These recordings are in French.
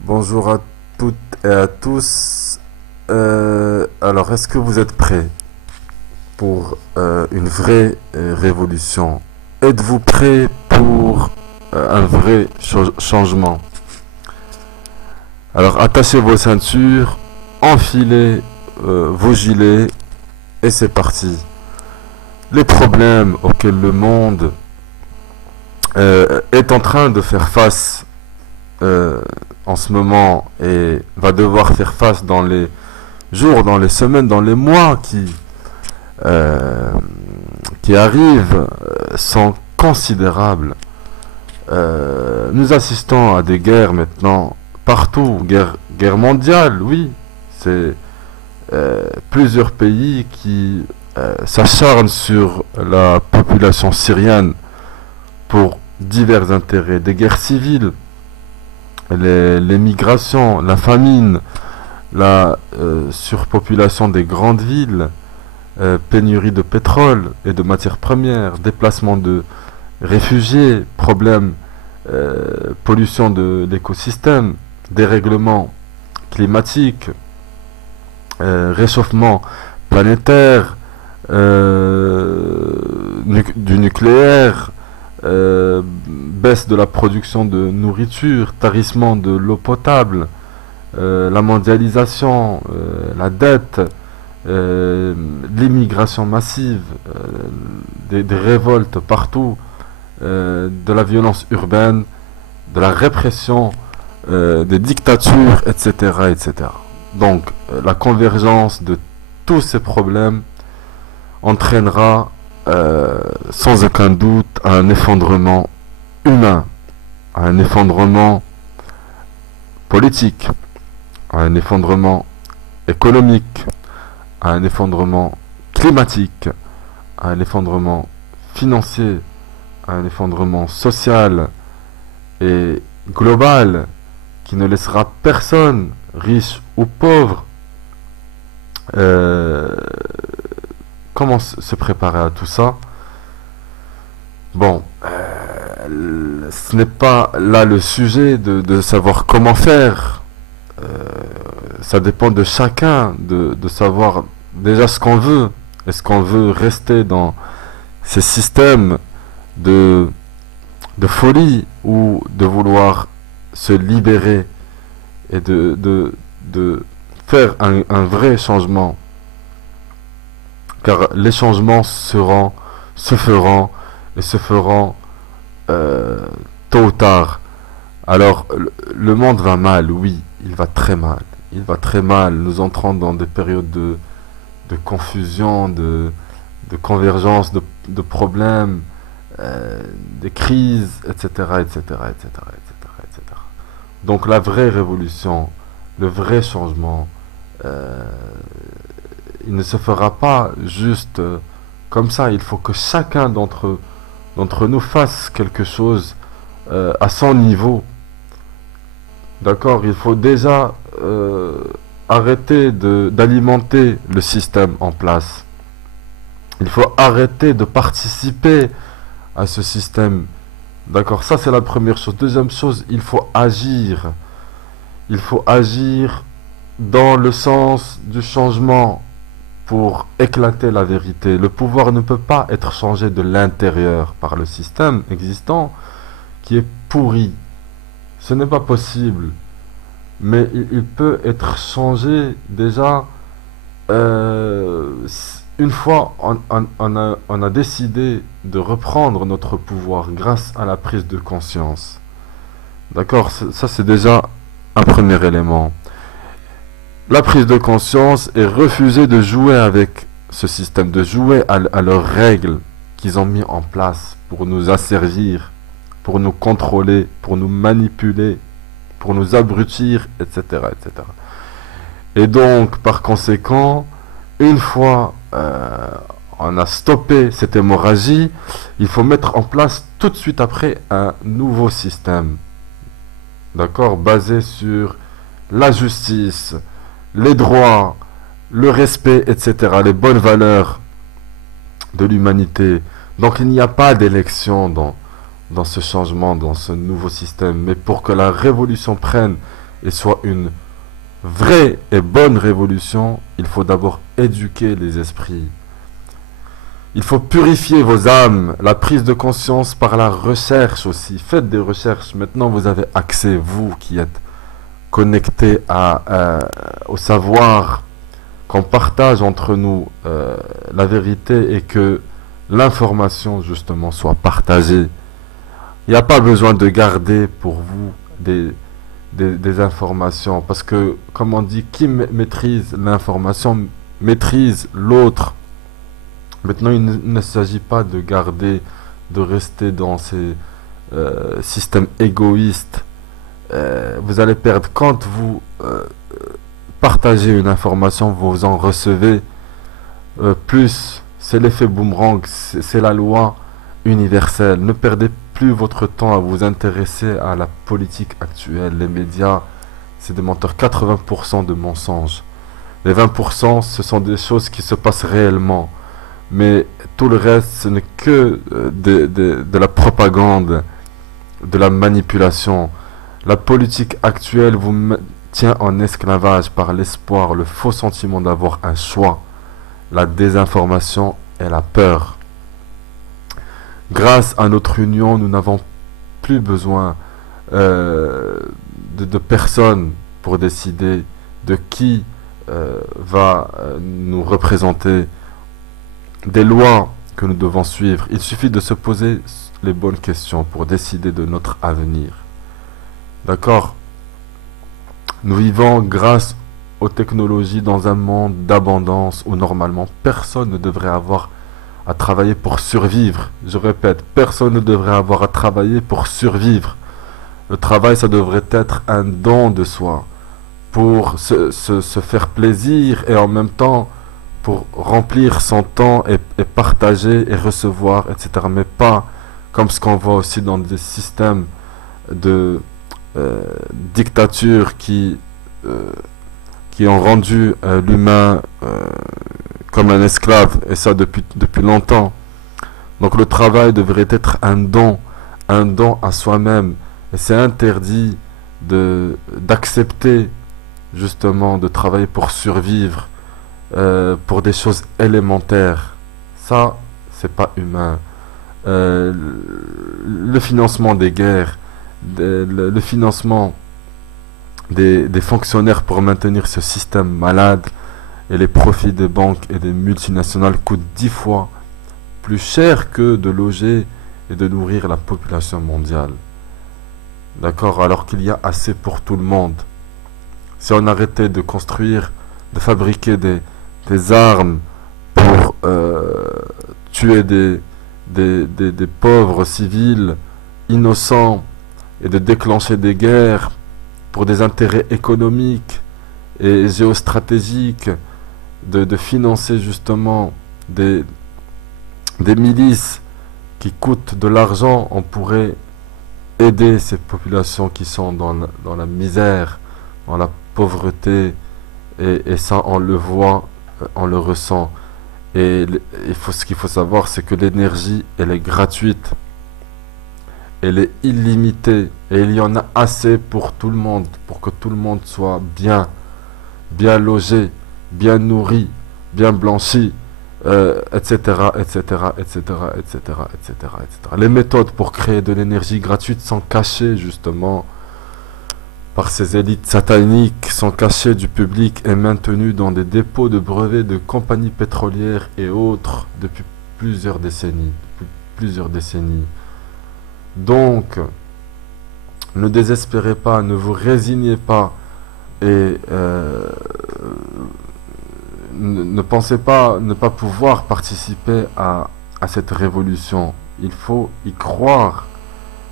Bonjour à toutes et à tous. Alors, est-ce que vous êtes prêts pour une vraie révolution? Êtes-vous prêts pour un vrai changement? Alors, attachez vos ceintures, enfilez vos gilets et c'est parti. Les problèmes auxquels le monde est en train de faire face euh, en ce moment et va devoir faire face dans les jours, dans les semaines, dans les mois euh, qui arrivent sont considérables. Nous assistons à des guerres maintenant partout, guerre mondiale, oui. C'est plusieurs pays qui s'acharnent sur la population syrienne pour divers intérêts, des guerres civiles, les migrations, la famine, la surpopulation des grandes villes, pénurie de pétrole et de matières premières, déplacement de réfugiés, problèmes, pollution de l'écosystème, dérèglement climatique, réchauffement planétaire, du nucléaire, baisse de la production de nourriture, tarissement de l'eau potable, la mondialisation, la dette, l'immigration massive, des révoltes partout, de la violence urbaine, de la répression, des dictatures, etc., etc. Donc, la convergence de tous ces problèmes entraînera sans aucun doute un effondrement humain, un effondrement politique, un effondrement économique, un effondrement climatique, un effondrement financier, un effondrement social et global qui ne laissera personne, riche ou pauvre, euh, comment se préparer à tout ça? Bon, ce n'est pas là le sujet de savoir comment faire. Euh, Ça dépend de chacun de savoir déjà ce qu'on veut. Est-ce qu'on veut rester dans ces systèmes de, de folie ou de vouloir se libérer et de faire un vrai changement? Car les changements se feront et se feront euh, tôt ou tard. Alors, le monde va mal, oui, il va très mal. Il va très mal. Nous entrons dans des périodes de confusion, de convergence, de problèmes, des crises, etc., etc., etc., etc., etc. Donc, la vraie révolution, le vrai changement, euh, il ne se fera pas juste comme ça. Il faut que chacun d'entre nous fasse quelque chose à son niveau. D'accord? Il faut déjà arrêter d'alimenter le système en place. Il faut arrêter de participer à ce système. D'accord? Ça, c'est la première chose. Deuxième chose, il faut agir. Il faut agir dans le sens du changement pour éclater la vérité. Le pouvoir ne peut pas être changé de l'intérieur par le système existant qui est pourri. Ce n'est pas possible. Mais il peut être changé déjà une fois on a décidé de reprendre notre pouvoir grâce à la prise de conscience. D'accord? Ça, c'est déjà un premier élément. La prise de conscience est refuser de jouer avec ce système, de jouer à leurs règles qu'ils ont mis en place pour nous asservir, pour nous contrôler, pour nous manipuler, pour nous abrutir, etc., etc. Et donc, par conséquent, une fois on a stoppé cette hémorragie, il faut mettre en place tout de suite après un nouveau système, d'accord, basé sur la justice, les droits, le respect, etc., les bonnes valeurs de l'humanité. Donc il n'y a pas d'élection dans ce changement, dans ce nouveau système. Mais pour que la révolution prenne et soit une vraie et bonne révolution, il faut d'abord éduquer les esprits. Il faut purifier vos âmes, la prise de conscience par la recherche aussi. Faites des recherches. Maintenant, vous avez accès, vous qui êtes connectés au savoir, qu'on partage entre nous la vérité et que l'information, justement, soit partagée. Il n'y a pas besoin de garder pour vous des informations. Parce que, comme on dit, qui maîtrise l'information maîtrise l'autre. Maintenant, il ne s'agit pas de garder, de rester dans ces systèmes égoïstes. Vous allez perdre quand vous partagez une information, vous en recevez plus. C'est l'effet boomerang, c'est la loi universelle. Ne perdez plus votre temps à vous intéresser à la politique actuelle. Les médias, c'est des menteurs, 80% de mensonges. Les 20%, ce sont des choses qui se passent réellement. Mais tout le reste, ce n'est que de la propagande, de la manipulation. La politique actuelle vous tient en esclavage par l'espoir, le faux sentiment d'avoir un choix, la désinformation et la peur. Grâce à notre union, nous n'avons plus besoin de personnes pour décider de qui va nous représenter, des lois que nous devons suivre. Il suffit de se poser les bonnes questions pour décider de notre avenir. D'accord? Nous vivons grâce aux technologies dans un monde d'abondance où normalement personne ne devrait avoir à travailler pour survivre. Je répète, personne ne devrait avoir à travailler pour survivre. Le travail, ça devrait être un don de soi pour se faire plaisir et en même temps pour remplir son temps et partager et recevoir, etc. Mais pas comme ce qu'on voit aussi dans des systèmes de dictature qui ont rendu l'humain comme un esclave, et ça depuis longtemps. Donc le travail devrait être un don à soi-même, et c'est interdit d'accepter justement de travailler pour survivre, pour des choses élémentaires. Ça, c'est pas humain. Le financement des guerres, le financement des fonctionnaires pour maintenir ce système malade, et les profits des banques et des multinationales coûtent 10 fois plus cher que de loger et de nourrir la population mondiale. D'accord? Alors qu'il y a assez pour tout le monde. Si on arrêtait de construire, de fabriquer des armes pour tuer des pauvres civils innocents et de déclencher des guerres pour des intérêts économiques et géostratégiques, de financer justement des milices qui coûtent de l'argent, on pourrait aider ces populations qui sont dans la misère, dans la pauvreté, et ça on le voit, on le ressent. Et ce qu'il faut savoir, c'est que l'énergie, elle est gratuite, elle est illimitée, et il y en a assez pour tout le monde, pour que tout le monde soit bien logé, bien nourri, bien blanchi, etc., etc., etc., etc., etc., etc. Les méthodes pour créer de l'énergie gratuite sont cachées justement par ces élites sataniques, sont cachées du public et maintenues dans des dépôts de brevets de compagnies pétrolières et autres depuis plusieurs décennies. Donc, ne désespérez pas, ne vous résignez pas et ne pensez pas ne pas pouvoir participer à cette révolution. Il faut y croire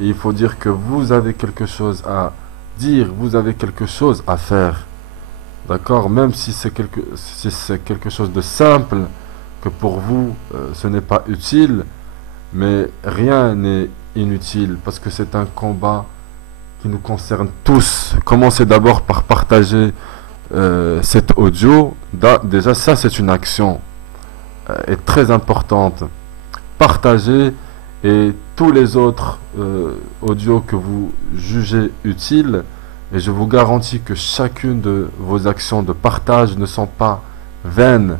et il faut dire que vous avez quelque chose à dire, vous avez quelque chose à faire. D'accord? Même si c'est quelque chose de simple, que pour vous ce n'est pas utile, mais rien n'est inutile parce que c'est un combat qui nous concerne tous. Commencez d'abord par partager cet audio. Déjà ça c'est une action est très importante. Partagez, et tous les autres audios que vous jugez utiles, Et je vous garantis que chacune de vos actions de partage ne sont pas vaines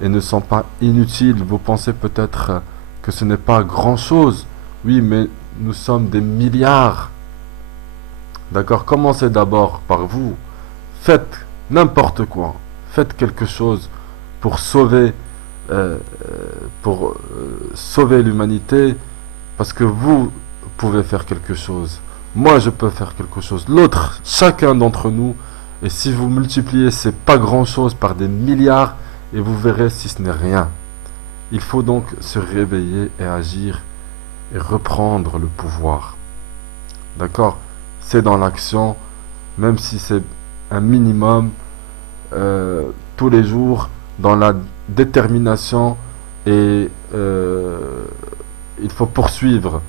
et ne sont pas inutiles. Vous pensez peut-être que ce n'est pas grand-chose. Oui, mais nous sommes des milliards. D'accord? Commencez d'abord par vous. Faites n'importe quoi. Faites quelque chose pour sauver, euh, sauver l'humanité, parce que vous pouvez faire quelque chose. Moi, je peux faire quelque chose. L'autre, chacun d'entre nous. Et si vous multipliez ces pas grand-chose par des milliards, et vous verrez si ce n'est rien. Il faut donc se réveiller et agir et reprendre le pouvoir. D'accord? C'est dans l'action, même si c'est un minimum, tous les jours, dans la détermination et il faut poursuivre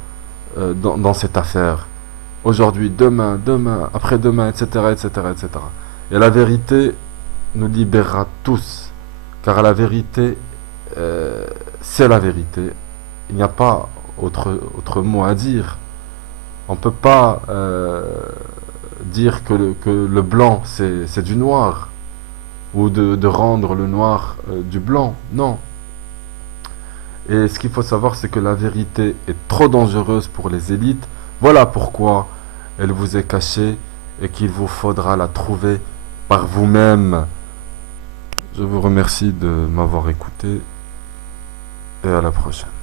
dans cette affaire. Aujourd'hui, demain, demain, après-demain, etc., etc., etc. Et la vérité nous libérera tous, car la vérité, c'est la vérité. Il n'y a pas autre mot à dire. On ne peut pas dire que le blanc c'est du noir, ou de rendre le noir du blanc. Non. Et ce qu'il faut savoir, c'est que la vérité est trop dangereuse pour les élites. Voilà pourquoi elle vous est cachée et qu'il vous faudra la trouver par vous-même. Je vous remercie de m'avoir écouté et à la prochaine.